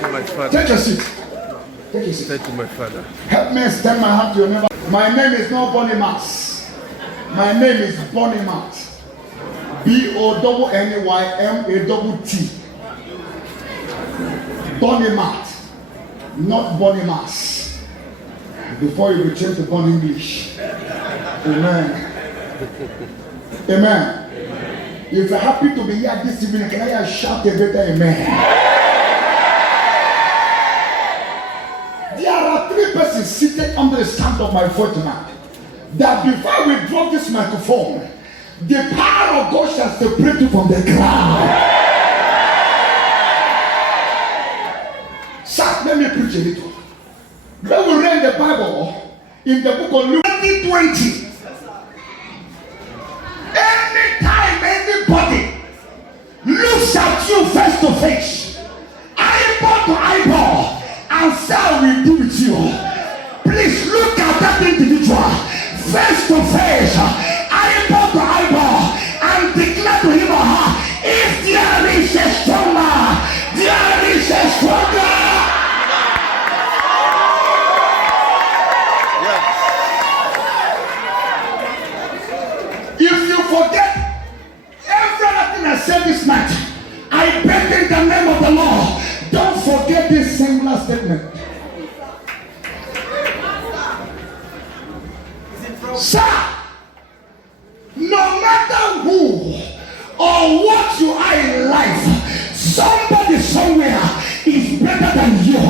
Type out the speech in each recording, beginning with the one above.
you, my Father. Take a seat. Take a seat. Thank you, my Father. Help me extend my hand to your neighbor. My name is not Bonimas. My name is Bonimat. Bonymat. Bonimat, not Bonimas. Before you return to Bon English. Amen. Amen. If you're happy to be here this evening, can I shout a better amen? There are 3 persons seated under the sound of my voice tonight. That before we drop this microphone, the power of God shall separate you from the crowd. Sir, let me preach a little. When we read the Bible in the book of Luke 20, anytime anybody looks at you face to face, eyeball to eyeball, and say I will do with you, please look at that individual face to face, eyeball to eyeball, and declare to him or her, if there is a strong man, there is a stronger. If you forget everything I said this night, I beg in the name of the Lord, don't forget this singular statement. Sir, no matter who or what you are in life, somebody somewhere is better than you.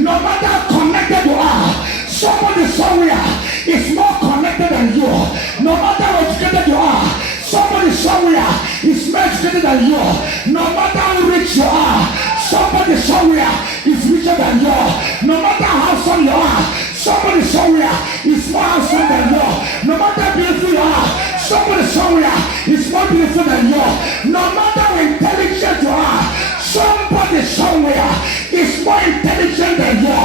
No matter how connected you are, somebody somewhere is more connected than you. No matter how educated you are, somebody somewhere is more educated than you. No matter how rich you are, somebody somewhere is richer than you. No matter how handsome you are, somebody somewhere is more handsome than you. No matter how beautiful you are, somebody somewhere is more beautiful than you. No matter how intelligent you are, somebody somewhere is more intelligent than you.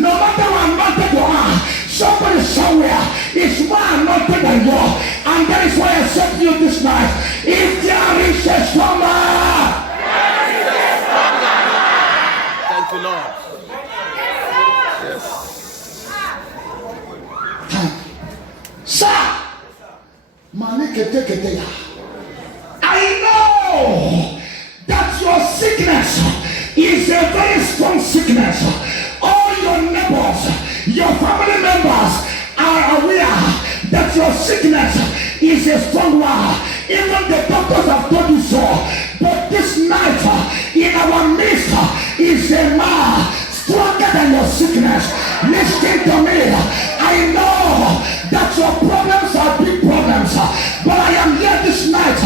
No matter how anointed you are, somebody somewhere is more anointed than you. And that is why I said to you this night, if there is a stronger, Thank you, Lord. Yes. sir, I know that your sickness is a very strong sickness. All your neighbors, your family members are aware that your sickness is a strong one. Even the doctors have told you so. But this night, in our midst, is a man stronger than your sickness. Listen to me. I know that your problems are big problems, but I am here this night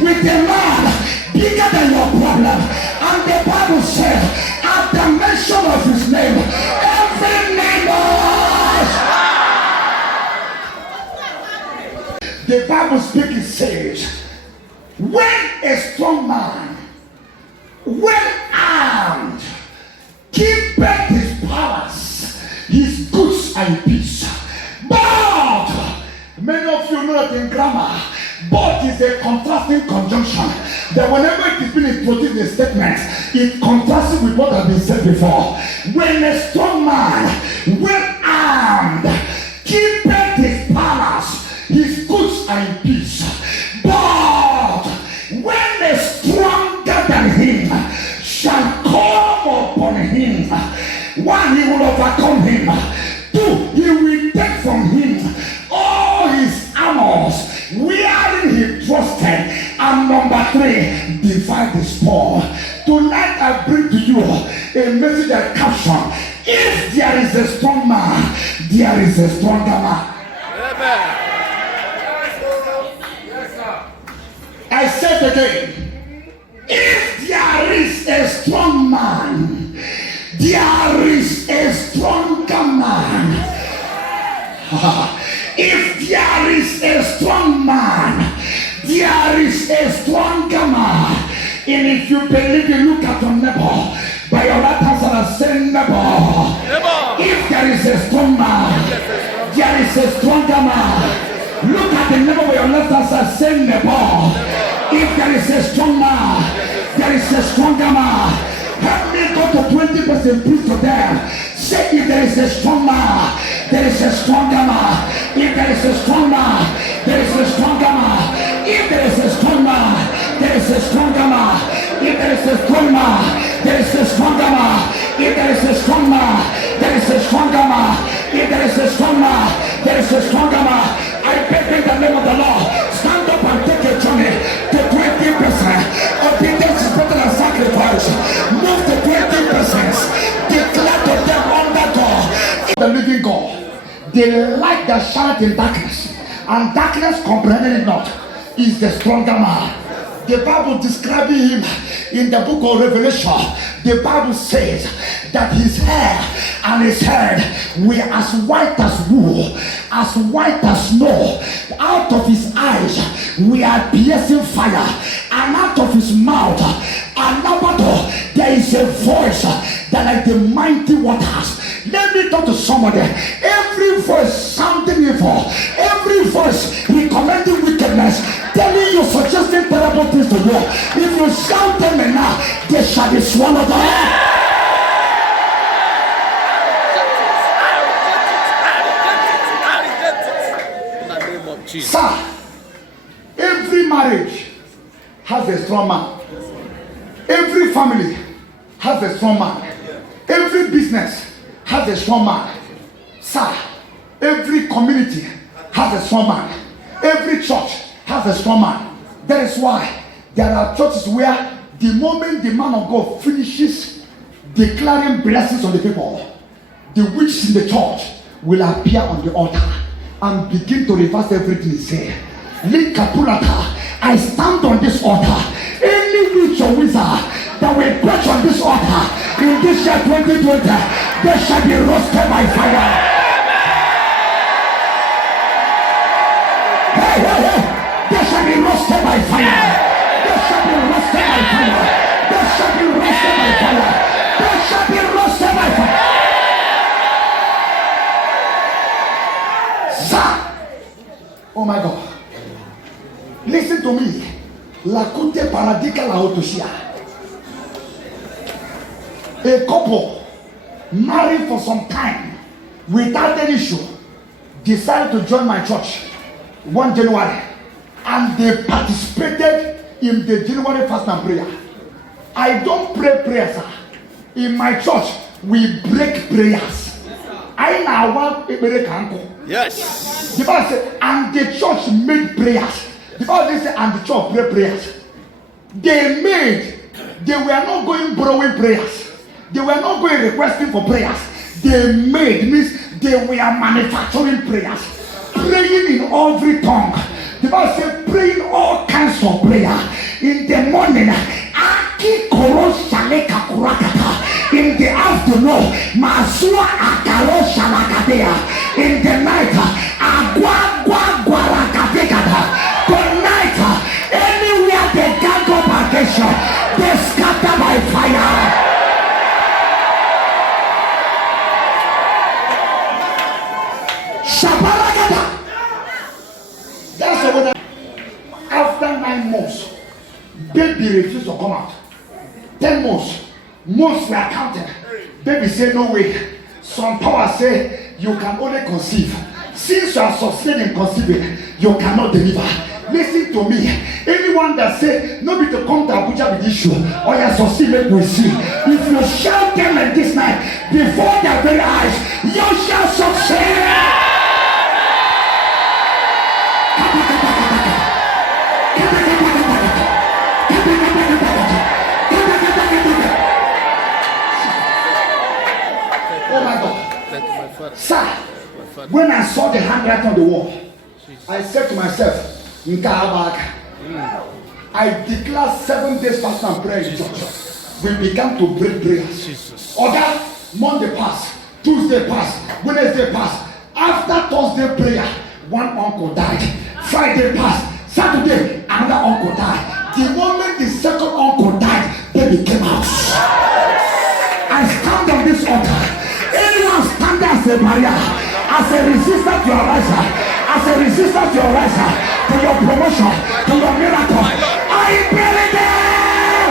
with a man bigger than your problem. And the Bible said, at the mention of his name, every name was. The Bible speaking says, when a strong man, well armed, keepeth his powers, his goods and peace. But many of you know that in grammar, but is a contrasting conjunction. That whenever it is being introduced in a statement, it contrasts with what has been said before. When a strong man, well armed, keepeth his powers, his goods are in peace. But when a stronger than him shall come upon him, one, he will overcome him. Two, he will take from him all his armors wherein he trusted. And number three, divide the spoil. Tonight I bring to you a message and caption. If there is a strong man, there is a stronger man. Amen. I said again, if there is a strong man, there is a stronger man. If there is a strong man, there is a stronger man. And if you believe it, look at your neighbor. By your right hand and say, neighbor. If there is a strong man, there is a stronger man. Look at the neighbor by your left hand and say, neighbor. If there is a strong man, there is a stronger man. Help me go to 20%, preach to them. Say, if there is a strong man, there is a stronger man. If there is a strong man, there is a stronger man. If there is a strong man, there is a stronger man. If there is a strong man, there is a stronger man. If there is a strong man, there is a stronger man. If there is a strong man, there is a stronger man. I beg in the name of the Lord, stand up and take a journey to 20%. Obedience is better than sacrifice. Move to 20%. Declare to them under God, the living God, the light that shines in darkness, and darkness comprehending it not, is the stronger man. The Bible describing him in the book of Revelation. The Bible says that his hair and his head were as white as wool, as white as snow. Out of his eyes were piercing fire, and out of his mouth there is a voice that like the mighty waters. Let me talk to somebody. Every voice sounding evil, every voice recommending wickedness, telling you, suggesting terrible things to you, if you shout them enough, they shall be swallowed up. Sir, every marriage has a strong man. Every family has a strong man. Every business has a strong man. Sir, every community has a strong man. Every church has a strong man. That is why there are churches where the moment the man of God finishes declaring blessings on the people, the witches in the church will appear on the altar and begin to reverse everything he said. I stand on this altar. Any witch or wizard that will preach on this altar in this year 2020, they shall be roasted by fire. Hey, hey, hey. They shall be roasted by fire. They shall be roasted by fire. They shall be roasted by fire. They shall be roasted by fire. Sir, oh my God, listen to me. Lakute paradika la otoshia. A couple married for some time without any issue decided to join my church 1 January, and they participated in the January fast and prayer. I don't pray prayers, sir. In my church, we break prayers. I now want a break uncle. Yes. The Bible said, and the church made prayers. The Bible said, and the church prayed prayers. They were not going borrowing prayers. They were not going requesting for prayers. They means they were manufacturing prayers. Praying in every tongue. The Bible said, praying all kinds of prayer. In the morning, Aki Koro Shaleka Kurakata. In the afternoon, Masua Akaro Shalakadea. In the night, Agua Guarakadekata. Good night, anywhere they gang up against you, they scatter by fire. Shabaragada. That's what after 9 months, baby refused to come out. 10 months were counted. Baby say no way. Some power say you can only conceive. Since you are succeeding in conceiving, you cannot deliver. Listen to me. Anyone that say no be to come to Abuja with issue or you succeed, let me see. If you shout them like this night before their very eyes, you shall succeed. Oh my God. Thank you, my Father. Sir, when I saw the handwriting on the wall, I said to myself, I declared 7 days fast and prayer in church. We began to break prayers. Other Monday passed, Tuesday passed, Wednesday passed. After Thursday prayer, one uncle died. Friday passed, Saturday, another uncle died. The moment the second uncle died, baby came out. I stand on this altar. Anyone standing as a barrier, as a resistant to your riser, as a resistant to your riser, to your promotion, to your miracle, I bury them!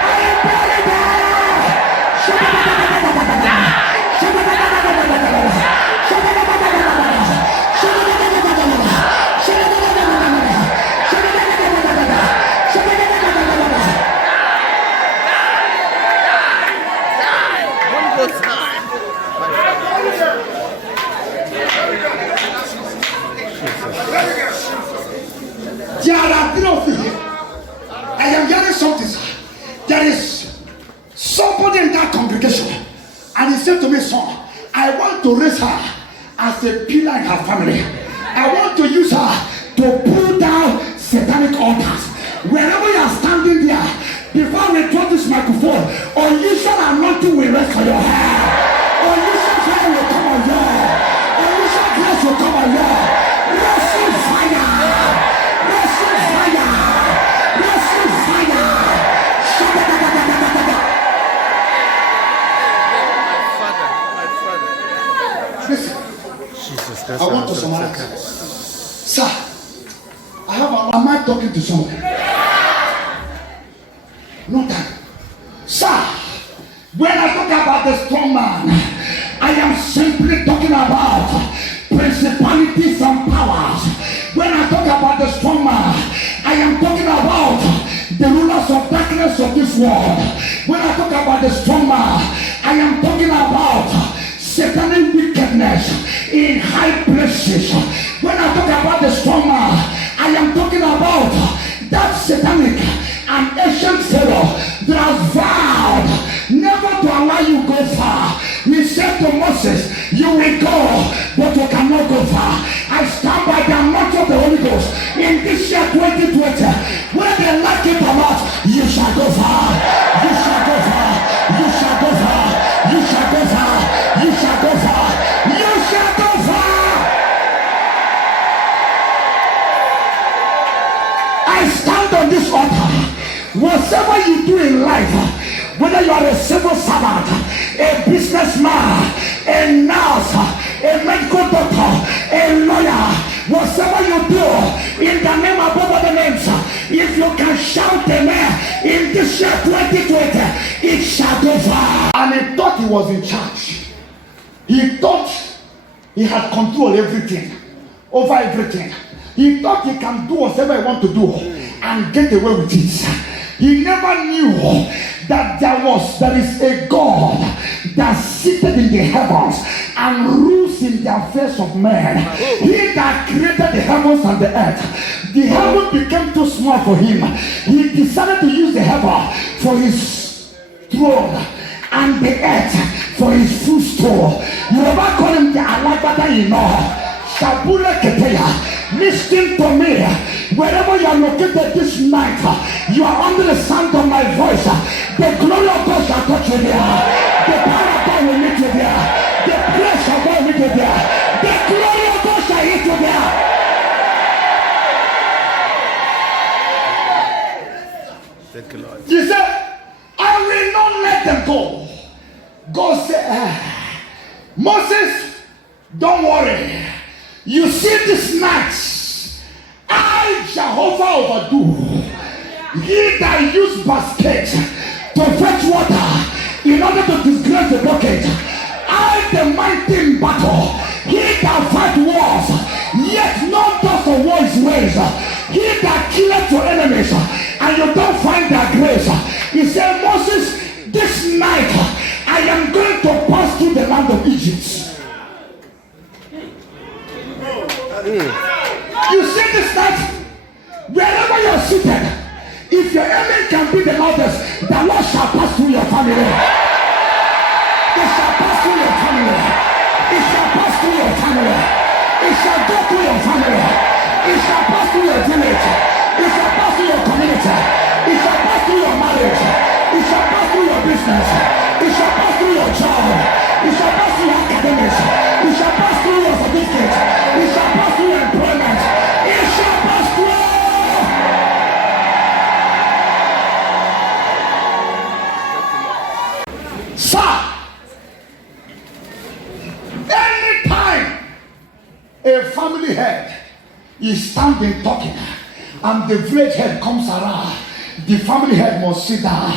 I bury them! something, sir. There is somebody in that congregation, and he said to me, son, I want to raise her as a pillar in her family. I want to use her to pull down satanic altars. Wherever you are standing there, before we drop this microphone, unusual anointing will rest on your head. Unusual fire will come on you. Unusual grace will come on you. Wrestling fire. Wrestling fire. Wrestling fire. Listen, Jesus, I want to summarize. Sir, am I talking to someone? No time. Sir, when I talk about the strong man, I am simply talking about principalities and powers. When I talk about the strong man, I am talking about the rulers of darkness of this world. When I talk about the strong man, I am talking about satanic wickedness in high places. When I talk about the strong man, I am talking about that satanic and ancient Pharaoh that has vowed never to allow you go far. He said to Moses, you will go, but you cannot go far. I stand by the anointing of the Holy Ghost in this year 2020. Whether they like it or not, you shall go far. You shall go far. You shall go far. You shall go far. You shall go far. You shall go far. I stand on this altar. Whatever you do in life, whether you are a civil servant, a businessman, a nurse, a medical doctor, a lawyer, whatever you do in the name above all the names, if you can shout amen in this year 2020, it shall go far. And he thought he was in charge. He thought he had control over everything. He thought he can do whatever he wants to do and get away with it. He never knew that there is a God that seated in the heavens and rules in the affairs of men. He that created the heavens and the earth. The heaven became too small for him. He decided to use the heaven for his throne and the earth for his footstool. You ever call him the Alagbada you know? Shabula Keteya. Listen to me. Wherever you are located this night, you are under the sound of my voice. The glory of God shall touch you there. The power of God will meet you there. The grace of God will meet you there. The glory of God shall hit you there. Thank you, Lord. He said, I will not let them go. God said, Moses, don't worry. You see this night, I, Jehovah, overdo. He that used basket to fetch water in order to disgrace the bucket, I, the mighty in battle. He that fight wars, yet none does the war his ways. He that killeth your enemies, and you don't find their grace. He said, Moses, this night I am going to pass through the land of Egypt. You see this night, wherever you are seated, if your enemy can be the loudest, the Lord shall pass through your family. It shall pass through your family. It shall pass through your family. It shall go through your family. It shall pass through your village. It shall pass through your community. It shall pass through your marriage. It shall pass through your business. It shall pass through your job. It shall pass through your academics. It shall pass through your certificate. It shall pass through your employment. It shall pass through. Sir, anytime a family head is standing talking and the village head comes around, the family head must sit down.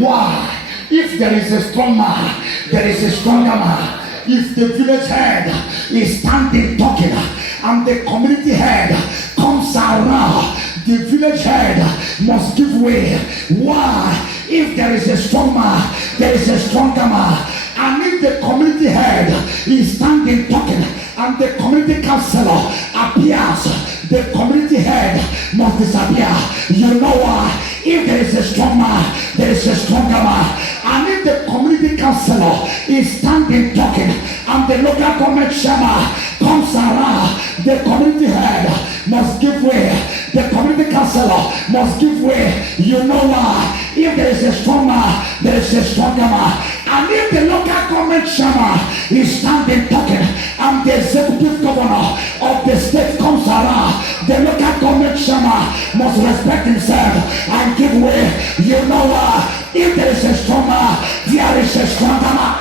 Why? If there is a strong man, there is a stronger man. If the village head is standing talking and the community head comes around, the village head must give way. Why? If there is a strong man, there is a stronger man. And if the community head is standing talking and the community councillor appears, the community head must disappear. You know why? If there is a strong man, there is a stronger man. And if the community councillor is standing talking and the local government chairman comes around, the community head must give way. The community councillor must give way. You know why? If there is a strong man, there is a stronger man. And if the local government chairman is standing talking and the executive governor of the state comes around, the local government chairman must respect himself and give way. You know why? If there is a strong man, there is a stronger man.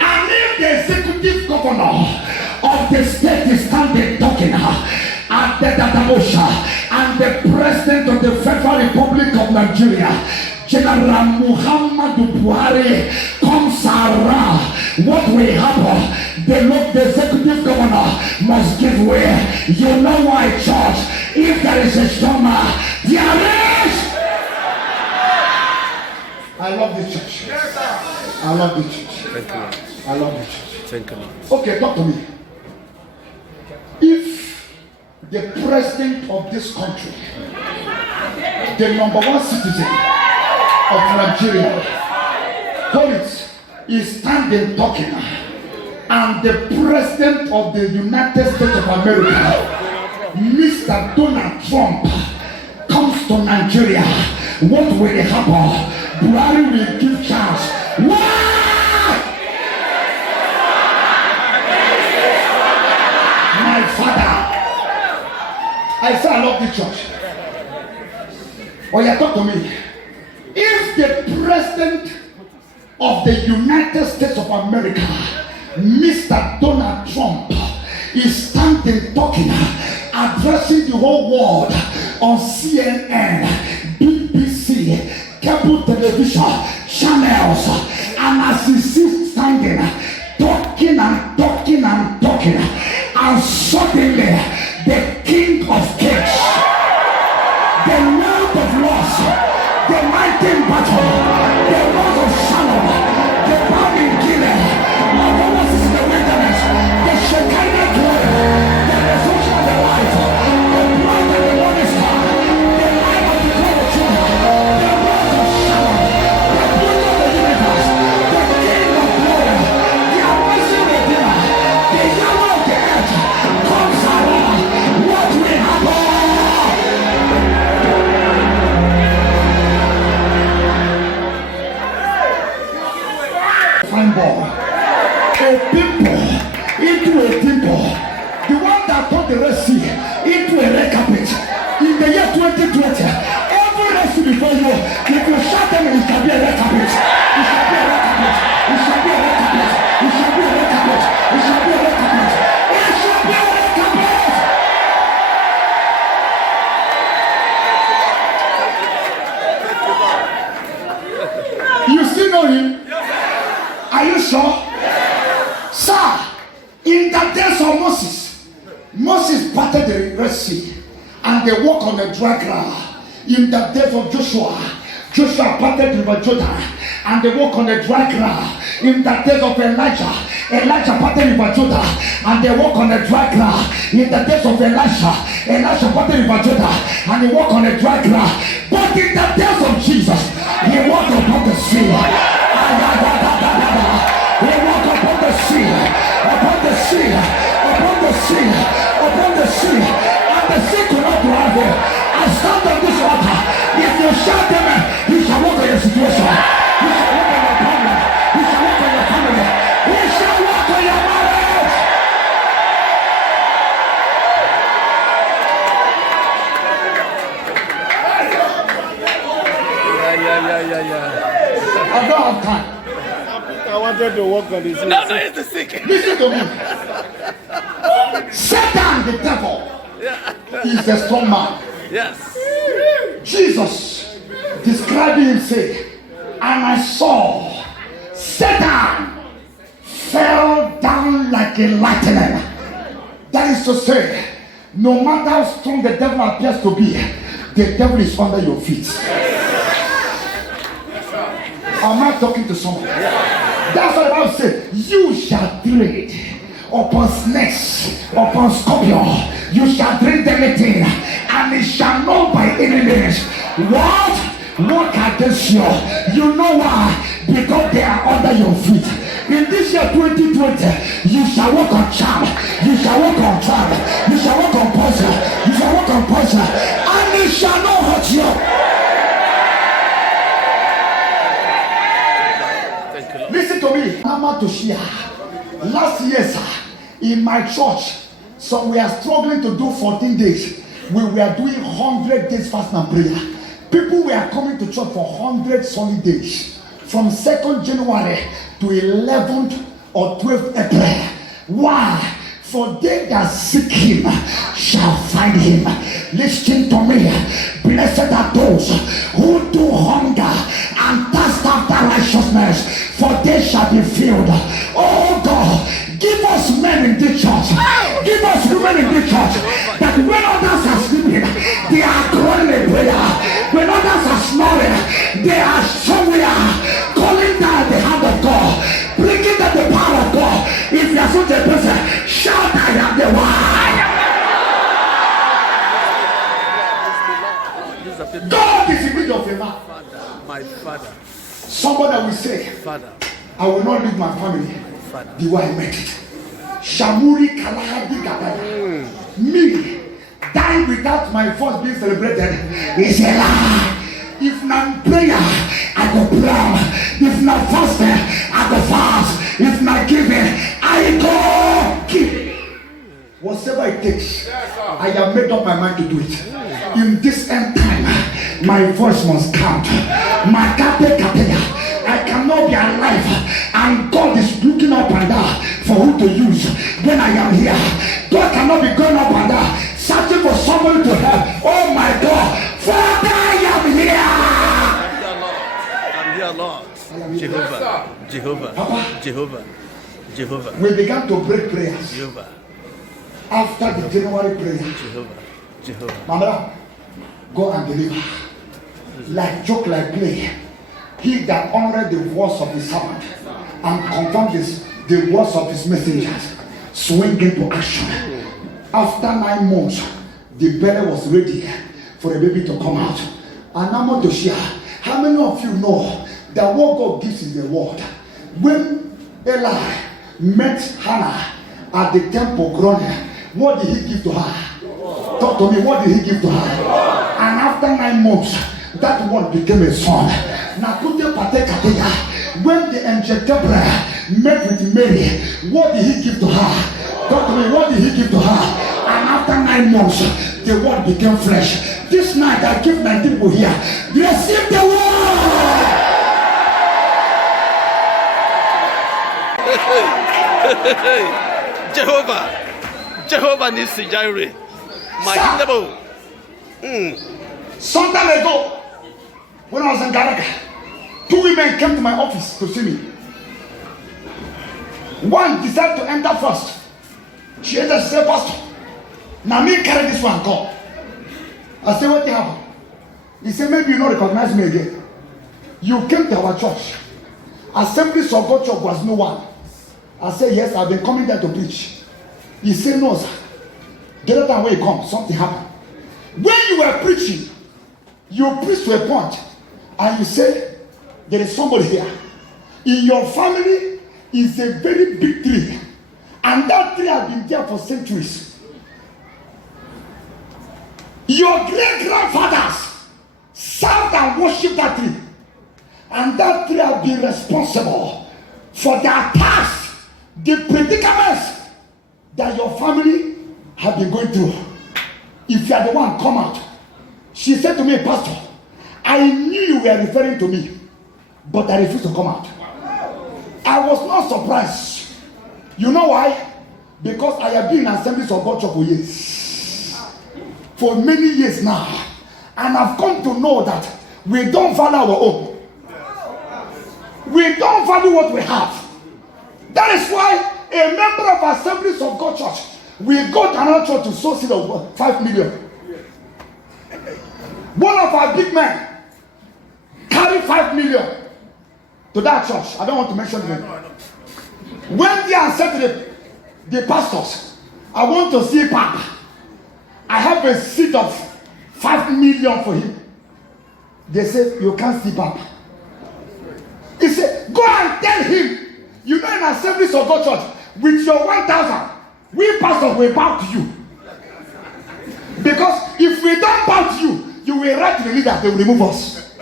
And if the executive governor of the state is standing talking at the Databosha, and the president of the Federal Republic of Nigeria, General Muhammadu Buhari, comes around, what will happen? The executive governor must give way. You know why, church? If there is a strong man, there is. I love this church. I love this church. Thank you, Lord. I love this church. Thank you, Lord. Okay, talk to me. If the president of this country, the number one citizen of Nigeria, hold it, is standing talking, and the president of the United States of America, Mr. Donald Trump, comes to Nigeria, what will happen? Buhari will give chance. Why? My father, I say I love the church. Oh, you talk to me. If the president of the United States of America, Mr. Donald Trump, is standing talking, addressing the whole world on CNN, BBC, cable television channels, and as he sits standing, talking and talking and talking, and suddenly the King of Kings, the Lord of Lords, the mighty in battle, the Lord of Shalom, the bound in Gilead, my brothers in the wilderness, the Shekinah glory, the resurrection of the life, the blood of the morning star, the light of the glory of Judah, the Lord of Shalom, the beauty of the universe, the King of glory, the amazing Redeemer, the Yahweh of the earth, comes around. What will happen? Fine boy. A people into a people. The one that turned the Red Sea into a red carpet. In the year 2020, every Red Sea before you, if you shut them, it shall be a red carpet. It shall be a red carpet. It shall be a red carpet. It shall be a red carpet. It shall be a red carpet. It shall be a red carpet. You still know him? Are you sure? Sir, in the days of Moses parted the Red Sea and they walked on the dry ground. In the days of Joshua parted the River Jordan and they walked on the dry ground. In the days of Elijah parted the River Jordan and they walked on the dry ground. In the days of Elisha parted the River Jordan and they walked on the dry ground. But in the days of Jesus, he walked upon the sea. He walked upon the sea, upon the sea, upon the sea, upon the sea, and the sea could not drive him. I stand on this water. If you shout them, he shall walk on your situation. He shall walk on your problem. He shall walk on your family. He shall walk on your marriage. Yeah. I don't have time. I wanted to work on this. No, it's the sick. Listen to me. Satan, the devil, is the strong man. Yes. Jesus describing him say, and I saw Satan fell down like a lightning. That is to say, no matter how strong the devil appears to be, the devil is under your feet. Am I talking to someone? That's what the Bible says. You shall tread upon snakes, upon scorpion. You shall drink the meeting, and it shall not by any means. What? Walk against you. You know why? Because they are under your feet. In this year 2020, you shall walk on charm. You shall walk on charm. You shall walk on poison. You shall walk on poison. And it shall not hurt you. Listen to me. Mama Toshia. Last year, sir, in my church, so we are struggling to do 14 days. We were doing 100 days fast and prayer. People were coming to church for 100 solid days. From 2nd January to 11th or 12th April. Why? For they that seek him shall find him. Listen to me. Blessed are those who do hunger and thirst after righteousness, for they shall be filled. Oh God, give us men in this church. Give us women in this church, that when others are sleeping, they are calling a prayer. When others are snoring, they are somewhere calling down the hand of God, bringing down the power of God. If you are such a person, shout, I am the one. God is in need of a man. My Father. Somebody will say, Father. I will not leave my family Father. the way I met it. Shamuri Kalahadi Gabaya. Me dying without my voice being celebrated is a lie. If not prayer, I go pray. If not fasting, I go fast. If not giving, I go give. Whatever it takes, I have made up my mind to do it. In this end time, my voice must count. My I cannot be alive, and God is looking up and down for who to use when I am here. God cannot be going up and down searching for somebody to help. Oh my God, Father, I am here. I'm here, Lord. Jehovah. Jehovah. Papa, Jehovah. Jehovah. we began to break prayers Jehovah. after the January prayer. Jehovah. Jehovah. Mama, go and deliver. Like joke, like play. He that honored the words of his servant and confirmed the words of his messengers, swing into action. After 9 months, the belly was ready for a baby to come out. And I'm to share. How many of you know that what God gives is the word? When Eli met Hannah at the temple groaning, what did he give to her? Talk to me, what did he give to her? And after 9 months, that one became a son. When the angel Gabriel met with Mary, what did he give to her? Talk to me, what did he give to her? And after 9 months, the word became flesh. This night I give 19 people here. Receive the word. Jehovah needs to Jireh. My devil. Some time ago, when I was in Garaga, 2 women came to my office to see me. One decided to enter first. She entered, she said, Pastor, now me carry this one, come. I said, what happened? He said, maybe you don't recognize me again. You came to our church. Assemblies of God church was no one. I said, yes, I've been coming there to preach. He said, no, sir. The other time when you come, something happened. When you were preaching, you preached to a point, and you say, there is somebody here. In your family is a very big tree, and that tree has been there for centuries. Your great-grandfathers served and worshipped that tree, and that tree has been responsible for the attacks, the predicaments that your family have been going through. If you are the one, come out. She said to me, Pastor, I knew you were referring to me, but I refused to come out. I was not surprised. You know why? Because I have been in Assemblies of God Church for years. For many years now. And I've come to know that we don't value our own. We don't value what we have. That is why a member of Assemblies of God Church will go to another church to sow seed of 5 million. One of our big men carry 5 million to that church. I don't want to mention them. When they are said to the pastors, I want to see Papa. I have a seat of 5 million for him. They said, you can't see Papa. He said, go and tell him, you know, in Assemblies of God Church, with your 1,000, we pastors will bow to you. Because if we don't bow to you, you will write to the leader, they will remove us.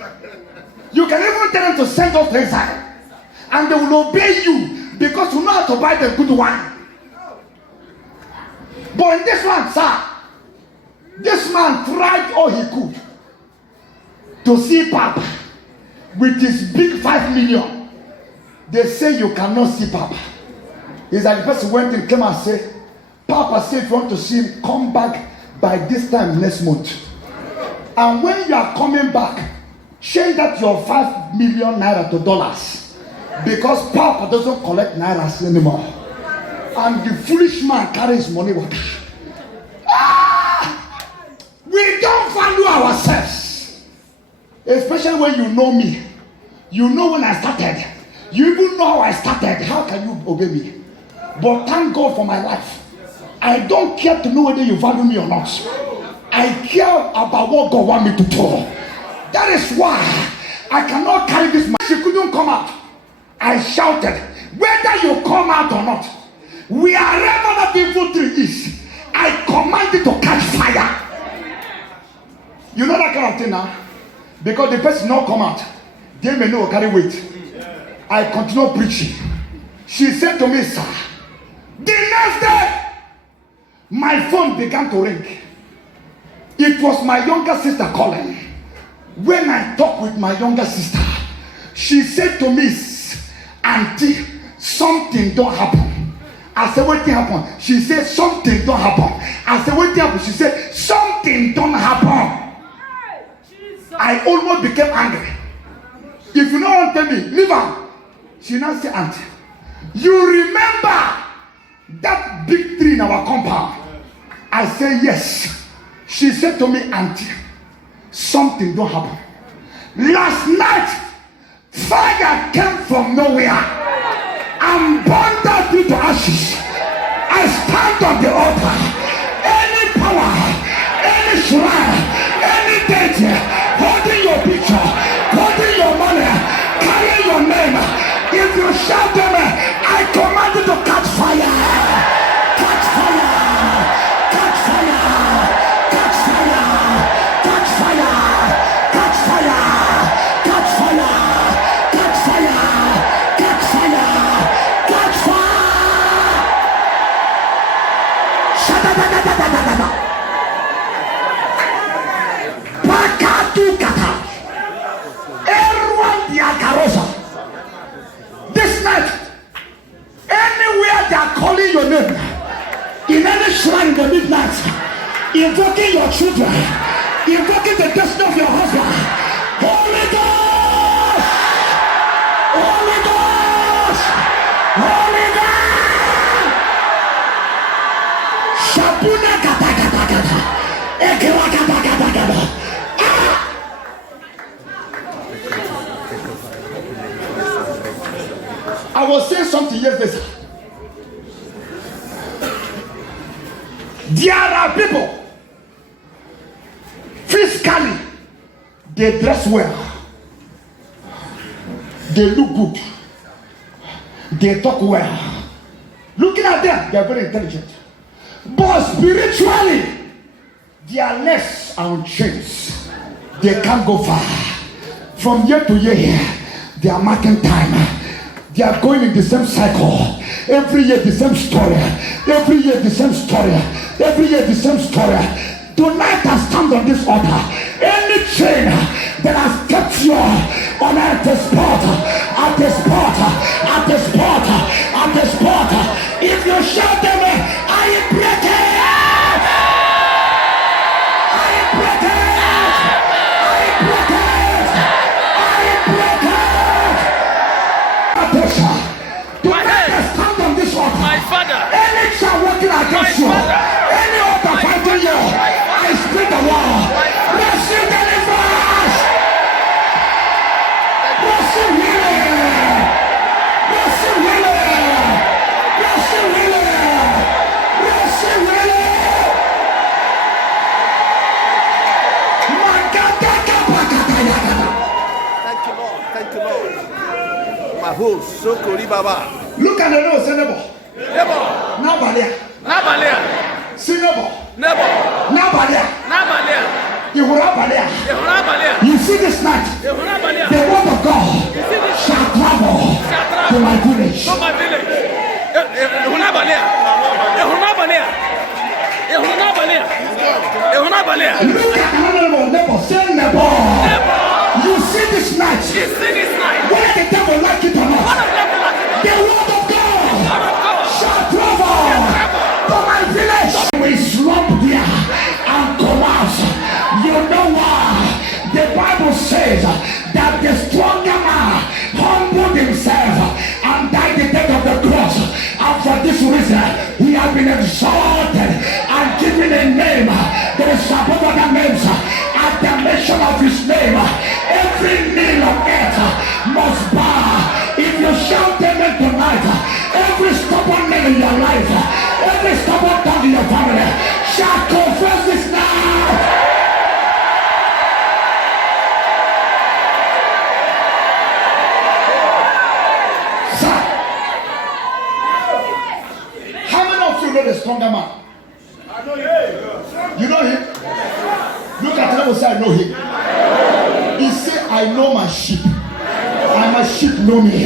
You can even tell them to send us to exile. And they will obey you because you know how to buy the good wine. But in this one, sir, this man tried all he could to see Papa with his big 5 million. They say you cannot see Papa. It's like the person went and came and said, Papa said if you want to see him, come back by this time next month. And when you are coming back, change that your 5 million naira to dollars. Because Papa doesn't collect nairas anymore. And the foolish man carries money water. We don't value ourselves. Especially when you know me. You know when I started. You even know how I started. How can you obey me? But thank God for my life. I don't care to know whether you value me or not. I care about what God wants me to do. That is why I cannot carry this. She couldn't come out. I shouted, whether you come out or not, wherever that evil tree is, I command it to catch fire. You know that kind of thing now? Because the person not come out, they may not carry weight. I continue preaching. She said to me, sir, the next day, my phone began to ring. It was my younger sister calling. When I talked with my younger sister, she said to me, Auntie, something don't happen. I said, what happened? She said, something don't happen. I said, what happened? She said, something don't happen. I almost became angry. If you don't want to tell me, leave her. She now said, Auntie, you remember that big tree in our compound? I said, yes. She said to me, Auntie, something don't happen. Last night, fire came from nowhere and burned that tree to ashes. I stand on the altar. Any power, any shrine, any deity holding your picture, holding your money, carrying your name, if you shout them, I command you to catch fire. Catch fire. Catch fire. Catch fire. Catch fire. Catch fire. Catch fire. Catch fire. Catch fire. Catch fire. Shadadadadadadada. Pakatukata. Everyone diakarosa. This night, anywhere they are calling your name, in any shrine in the midnight, invoking your children, invoking the destiny of your husband, Holy Ghost, Holy Ghost, Holy Ghost, Shabuna kata kata kata, Ekela kata kata kata. I was saying something yesterday. There are people, physically, they dress well, they look good, they talk well. Looking at them, they are very intelligent. But spiritually, their legs are on chains. They can't go far. From year to year, they are marking time. They are going in the same cycle. Every year the same story. Every year the same story. Every year the same story. Tonight I stand on this altar. Any chain that has kept you on at the spot, at the spot, at the spot, at the spot. If you shout them, I break it. I break it. I break it. I break it. My father, any child working against you, any other fighting you, I split the wall. Receive deliverance. Receive healing. Receive healing. Maho Sokori Baba. Look at the nose, say neighbor. Neighbor. Nabalia. Nabalia. See neighbor. Neighbor. Nabalia. Nabalia. Ihurabalia. Ihurabalia. You see this night, Ihurabalia. the word of God shall travel to my village. To my village. Ihurabalia. Ihurabalia. Ihurabalia. Ihurabalia. Look at another neighbor, say neighbor. You see this night, You see this night. whether the devil like it or not, the word of God shall travel to my village. We slump there and collapse. You know why? The Bible says that the stronger man humbled himself and died the death of the cross. And for this reason, he has been exalted and given a name that is above other names. At the mention of his name, every knee on earth must bow. If you shout amen tonight, every stubborn name in your life, every stubborn tongue in your family shall confess this now. Sir, how many of you know the stronger man? I know you. You know him? Look at him and say, I know him. He said, I know my sheep. And my sheep know me.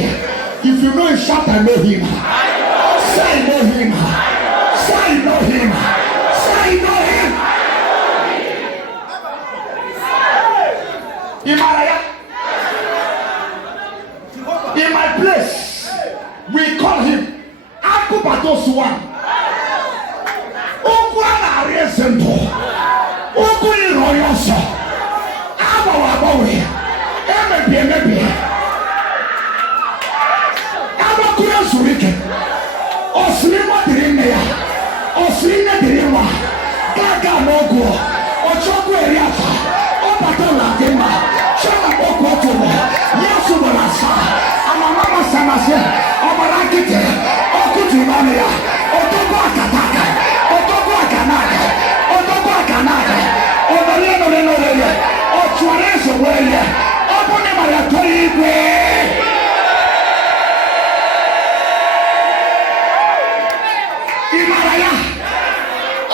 If you know him, shout, I know him. Say, I know him. Say, I know him. Say, I know him. Himalaya. In my place, we call him Akubatoswan. Ukwana Rezendo. Ukuni Royoso. Abawabawe. Maybe. Abakuya Surike. Oslima Dirimea. Oslina Dirima. Gaga Logo. Ochoku Eriata. Opatola Dima. Shama Okotomo. Yasubarasa. Amamama Samase. Obarakite. Okutumania. Otobo Akataka. Otobo Akanaka. Otobo Akanaka. Obaleno Renore. Ochuareso Wele. Obone Mariatoigwe. Imaraya.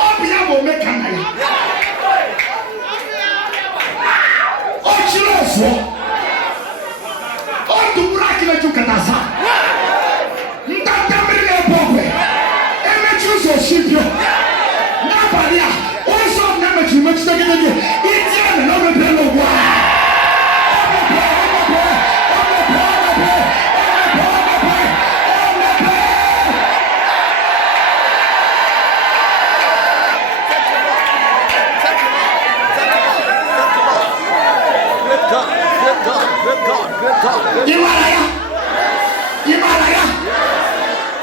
Obiabo Mekanaya. Ochiroso. Onduburakile Jukatasa. Ntatamile Bogwe. Emechuso Shipio. Nabalia. Also Namachi Mextagene. Itiana no Rebello.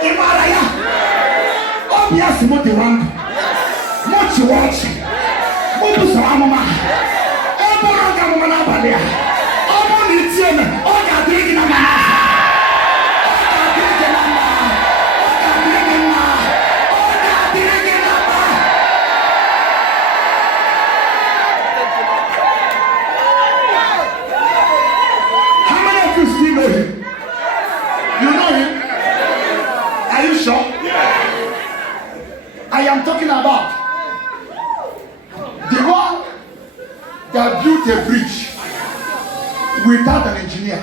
Himalaya. Obvious motivang. Much watch. Mobus Ramama. Eboraga Manabalia. Obon Itian. Oga Digina. How many of you still know him? You know him? Are you sure? I am talking about the one that built a bridge without an engineer.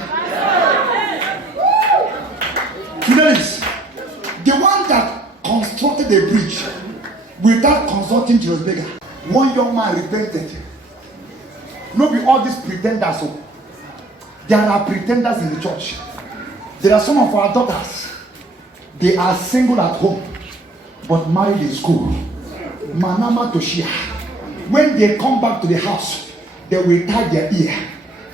Please, the one that constructed a bridge without consulting Julius Berger. One young man repented. No be all these pretenders. So there are pretenders in the church. There are some of our daughters. They are single at home, but married in school. Manama Toshia. When they come back to the house, they will tie their ear,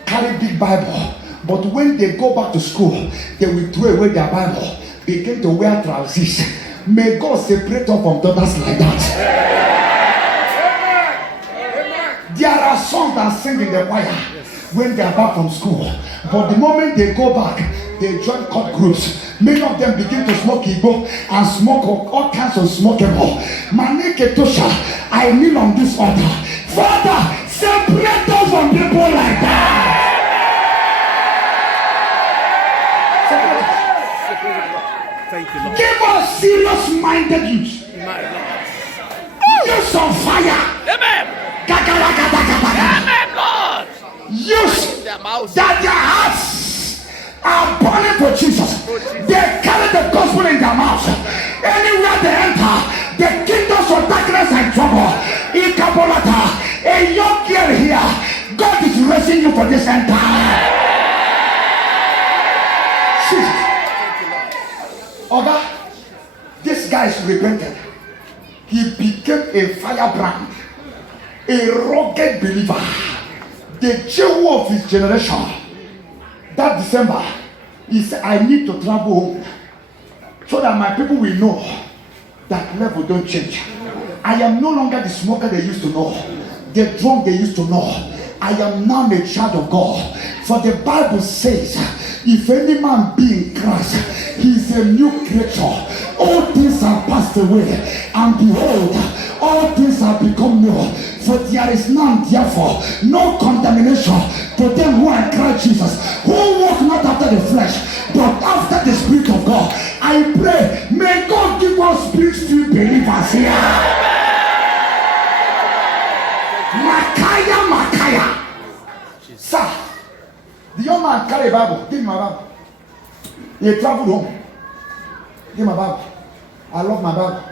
carry big Bible. But when they go back to school, they will throw away their Bible, begin to wear trousers. May God separate us from daughters like that. There are songs that sing in the choir when they are back from school, but the moment they go back, they join cult groups. Many of them begin to smoke Igbo and smoke all kinds of smokeable. Maneke Tosha, I kneel on this altar. Father, separate us from people like that. Separate. anointed youth. Use on fire. Amen. Amen, Lord. Use that their hearts are burning for Jesus. They carry the gospel in their mouths. Anywhere they enter, the kingdoms of darkness and trouble. A young girl here, God is raising you for this entire. Oga, this guy is repented. He became a firebrand, a rugged believer, the jewel of his generation. That December, he said, I need to travel home so that my people will know that level don't change. I am no longer the smoker they used to know, the drunk they used to know. I am now a child of God. For the Bible says, if any man be in Christ, he is a new creature. All things are passed away, and behold, all things have become new. For there is none, therefore, no condemnation to them who are in Christ Jesus, who walk not after the flesh, but after the Spirit of God. I pray, may God give us spirit-filled believers here. Makaya. Sir, the young man carry a Bible. Give me my Bible. He traveled home. Give me my Bible. I love my Bible.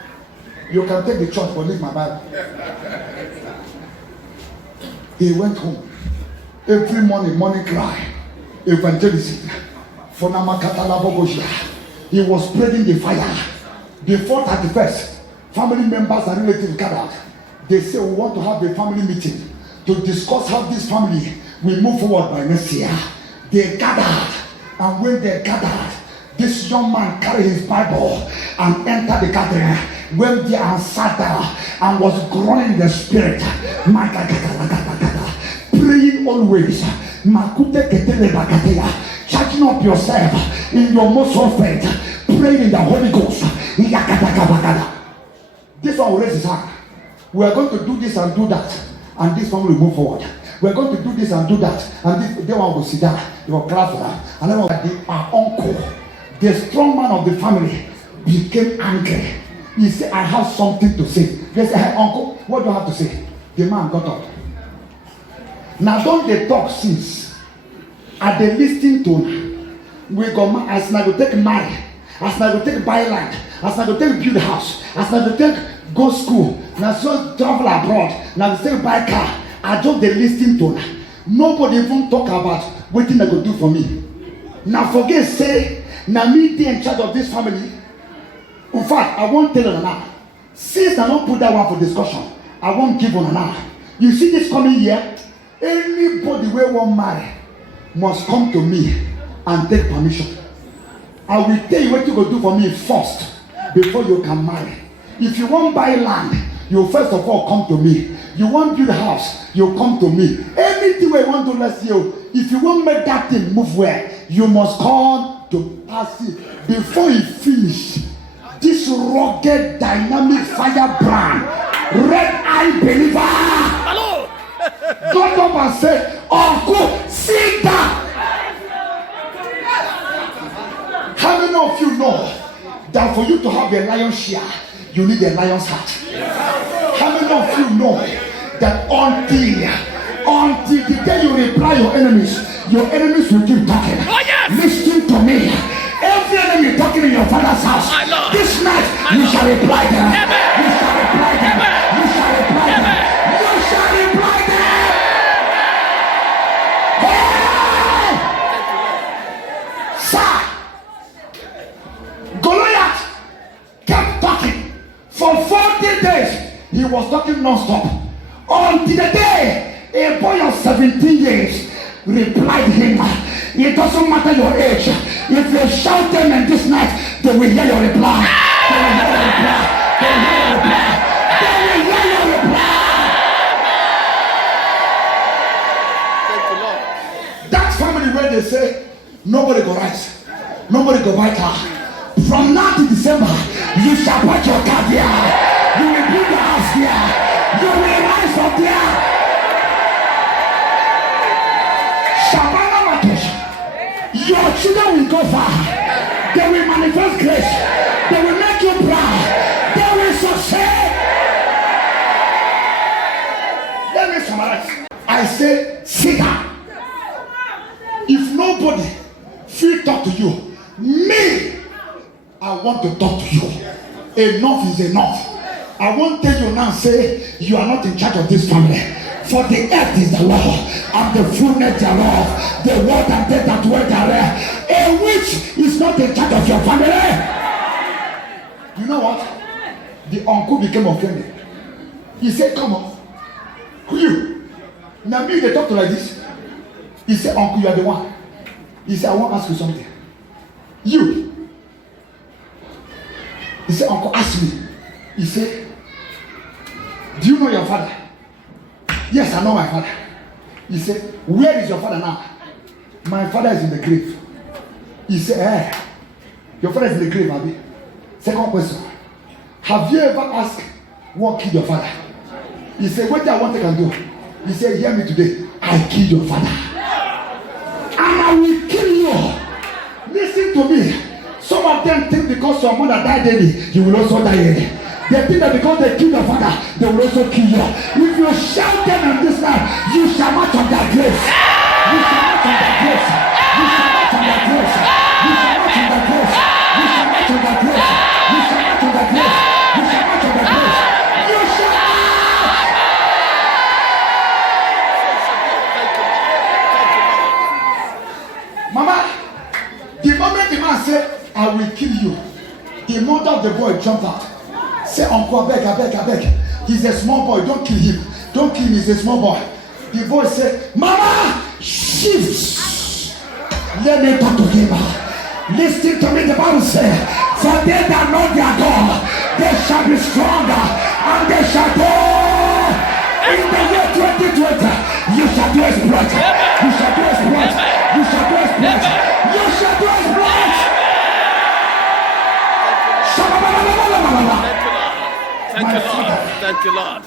You can take the church, but leave my Bible. He went home. Every morning cry. Evangelism. He was spreading the fire. Before 31st, family members and relatives gathered. They say we want to have a family meeting to discuss how this family will move forward by next year. They gathered, and when they gathered, this young man carried his Bible and entered the gathering, went there and sat down and was groaning in the spirit, praying always, charging up yourself in your most of faith, praying in the Holy Ghost. This one will raise his hand. We are going to do this and do that, and this one will move forward. We are going to do this and do that, and this one will sit down. They will clap for that. And then our uncle, the strong man of the family, became angry. He said, I have something to say. They said, hey, uncle, what do you have to say? The man got up. Now don't they talk since? At the listening tone, we go, as I go take money, as I go take buy land, as I go take build house, as I go take go school, now so travel abroad, now say buy car. I just the listening tone. Nobody even talk about what thing they go do for me. Now forget say, now me dey in charge of this family. In fact, I won't tell you now. Since I don't put that one for discussion, I won't give on now. You see this coming year, anybody who won't marry must come to me and take permission. I will tell you what you go do for me first before you can marry. If you want buy land, you first of all come to me. You want build a house, you come to me. Anything we want to let you, if you want make that thing move where, you must come to pass it before you finish. This rugged, dynamic firebrand, red-eyed believer, Hello. got up and said, Uncle, sit down. How many of you know that for you to have a lion's share, you need a lion's heart? How many of you know that until the day you reply your enemies will keep talking? Oh, yes. Listen to me. Every enemy talking in your father's house, My Lord. this night My you Lord. shall reply them. Amen. You shall reply them. Amen. You shall reply them. Amen. You shall reply them. Hey! Sir, Goliath kept talking for 40 days. He was talking non-stop until the day a boy of 17 years replied him. It doesn't matter your age. If you shout them in this night, they will hear your reply. They will hear your reply. They will hear your reply. They will hear your reply. Thank you, Lord. That family where they say nobody go rise, nobody go buy car. From now to December, you shall put your car there. You will build your house there. You will rise up there. Shabana Makesh. Your children will go far. They will manifest grace. They will make you proud. Jesus say? Let me summarize. I say, sit down. If nobody feel talk to you, me, I want to talk to you. Enough is enough. I won't tell you now, say, you are not in charge of this family. For the earth is the Lord, and the fullness thereof, the world and death that dwell therein. A witch is not in charge of your family. You know what? The uncle became offended. He said, come on. Who you? Now me, they talk to like this. He said, uncle, you are the one. He said, I want to ask you something. You. He said, uncle, ask me. He said, do you know your father? Yes, I know my father. He said, where is your father now? My father is in the grave. He said, your father is in the grave, Abi. Second question. Have you ever asked what killed your father? He said, what do I want to do? He said, hear me today. I killed your father. And I will kill you. Listen to me. Some of them think because your mother died early, you will also die early. They think that because they killed your father, they will also kill you. If you shout them on this night, you shall not on that grace. You shall not on that grace. You shall not on that grace. You shall not on that grace. You shall not on that grace. You shall not on that grace. You shall not on that grace. You shall not. Mama, the moment the man said, I will kill you, the mother of the boy jumped out. Say, uncle, I beg. He's a small boy. Don't kill him. Don't kill him. He's a small boy. The boy said, Mama, shift. Let me talk to him. Listen to me. The Bible says, for they that know their God, they shall be stronger and they shall go. In the year 2020, you shall do exploit. You shall do exploit. You shall do exploit. You shall do exploit. Thank you, Lord.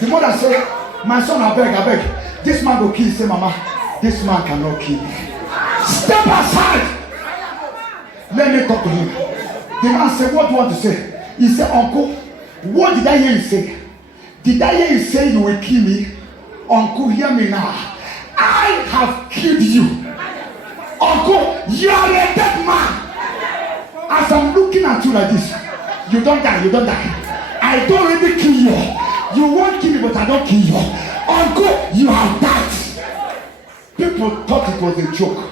The mother said, my son, I beg. This man will kill you. Say, Mama, this man cannot kill me. Step aside. Let me talk to him. The man said, what do you want to say? He said, uncle, what did I hear you say? Did I hear you say you will kill me? Uncle, hear me now. I have killed you. Uncle, you are a dead man. As I'm looking at you like this, you don't die. I don't really kill you. You won't kill me, but I don't kill you. Uncle, you have died. People thought it was a joke.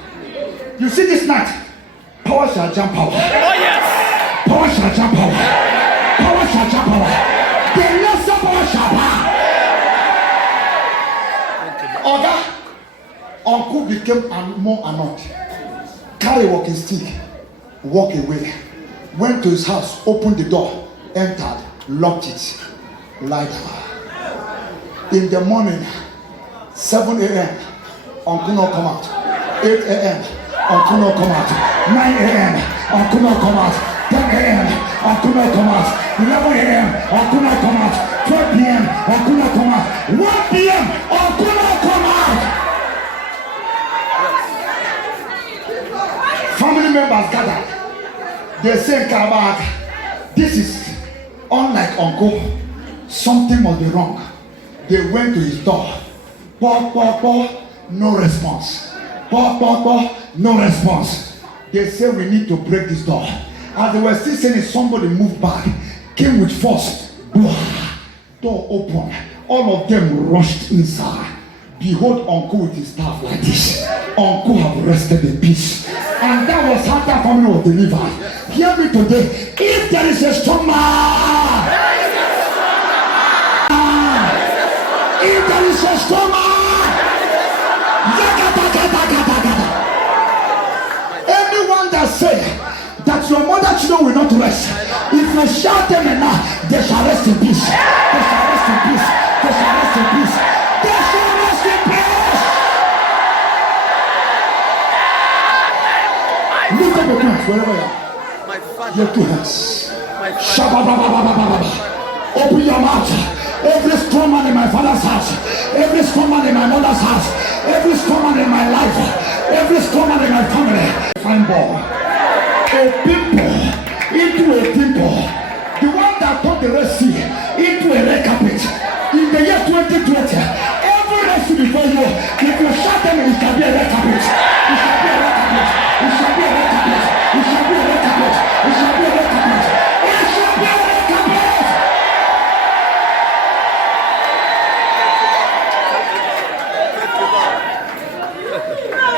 You see this night, power shall jump power. Oh, yes. Power shall jump power. Power shall jump power. The lesser power shall power. Uncle became more annoyed. Carry walking stick, walk away. Went to his house, opened the door, entered, locked it, lied down. In the morning, 7 a.m., uncle not come out. 8 a.m., uncle not come out. 9 a.m., uncle not come out. 10 a.m., uncle not come out. 11 a.m., uncle not come out. 12 p.m., uncle not come out. 1 p.m., uncle not come out. Family members gathered. They say, Kabak, this is unlike uncle. Something must be wrong. They went to his door. No response. No response. They say we need to break this door. As they were still saying, somebody moved back, came with force. Door open. All of them rushed inside. Behold, uncle with his staff like this. Uncle have rested in peace. And that was how that family was delivered. Hear me today. If there is a strong man, if there is a strong man, anyone that say that your mother children will not rest, if you shout them enough, they shall rest in peace. They shall rest in peace. They shall rest in peace. They shall rest in peace. Lift up your hands wherever you are. Your two hands. Open your mouth. Every strong man in my father's house, every strong man in my mother's house, every strong man in my life, every strong man in my family. Fine ball. A people into a people. The one that thought they the Red Sea into a red carpet. In the year 2020, every Red Sea before you, if you shut them, it shall be a red carpet. It shall be a red carpet. It shall be a red carpet. It shall be a red carpet. It shall be a red carpet. It shall be a red carpet.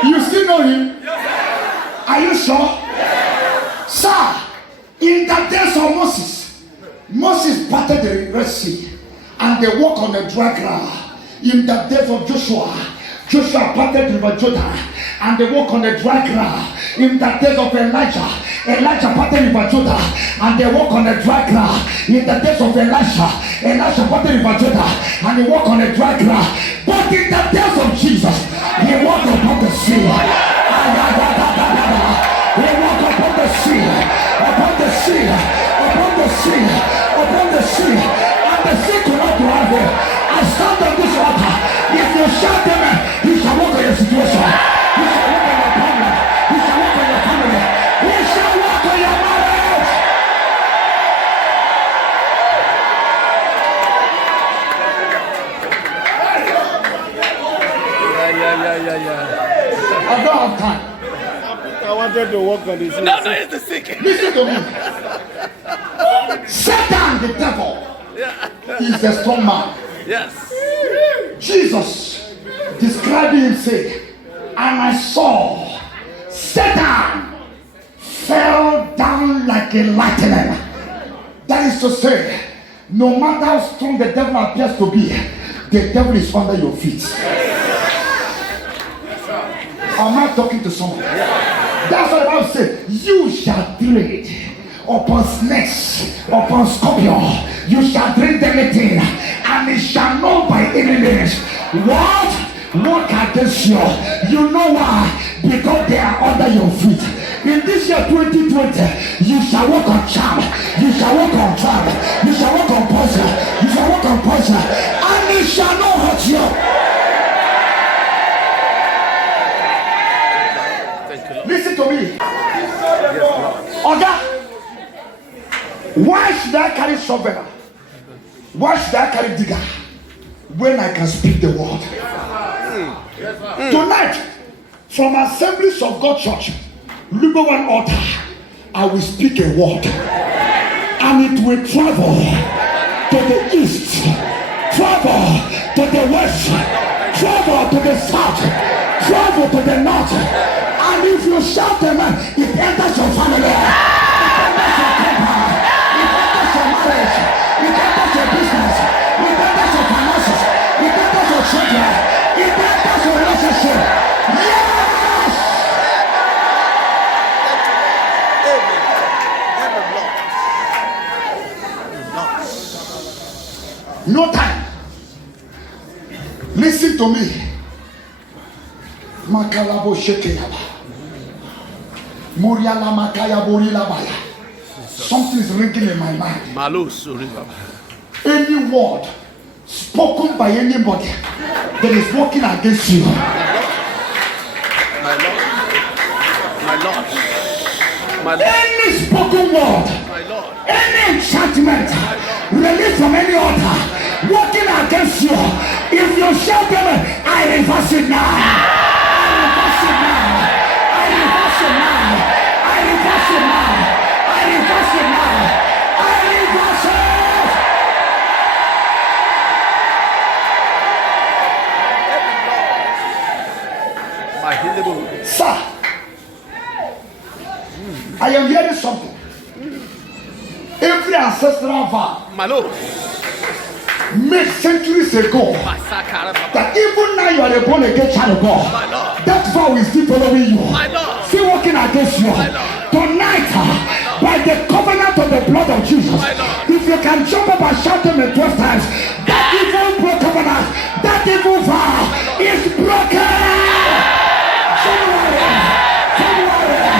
You still know him? Are you sure? Sir, in the days of Moses parted the Red Sea and they walked on the dry ground. In the days of Joshua parted the River Jordan and they walked on the dry ground. In the days of Elijah parted the River Jordan and they walked on the dry ground. In the days of Elisha parted the River Jordan and they walked on the dry ground. But in the days of Jesus, he walked upon the sea. He walked upon the sea, upon the sea, upon the sea, upon the sea, and the sea could not dwell there. I stand on this water. If you shout amen, he shall walk on your situation. He shall walk on your problem. He shall walk on your family. He shall walk on your marriage. Yeah. I don't have time. I wanted to work on this. No, it's the sick. Listen to me. Satan, the devil, is the strong man. Yes. Jesus described him saying, and I saw Satan fell down like a lightning. That is to say, no matter how strong the devil appears to be, the devil is under your feet. Am I talking to someone? That's what I was saying. You shall tread upon snakes, upon scorpion. You shall drink anything, and it shall not by any means. What? Walk against you. You know why? Because they are under your feet. In this year 2020, you shall walk on charm. You shall walk on charm. You shall walk on poison. You shall walk on poison, and it shall not hurt you. Listen to me. Oga, why should I carry shovel? Why should I carry digger when I can speak the word? Tonight, from Assemblies of God Church, Lumber One Altar, I will speak a word, and it will travel to the east, travel to the west, travel to the south, travel to the north. And if you shout amen, it enters your family, it enters your compound, it enters your marriage, it enters your business, it enters your finances, it enters your children, it enters your relationship. Yes! No time. Listen to me. Makalabo Shekinaba. Something is ringing in my mind. Any word spoken by anybody that is working against you, My Lord. any spoken word, any enchantment released from any altar working against you, if you shout them, I reverse it now. I reverse it now. I reverse it now. I reverse it now. I reverse it now. I reverse it. My healing. Sir, I am hearing something. Every ancestral vow My Lord. made centuries ago, that even now you are a born again child of God, that vow is still following you, still working against you. Tonight, by the covenant of the blood of Jesus, if you can jump up and shout them 12 times, that evil covenant, that evil vow is broken. January, February,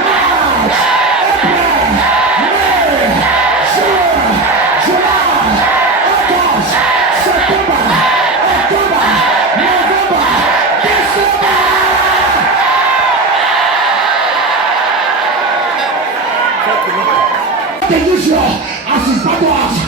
March, April, May, June, July, August, September, October, November, December. The usual as his battle axe,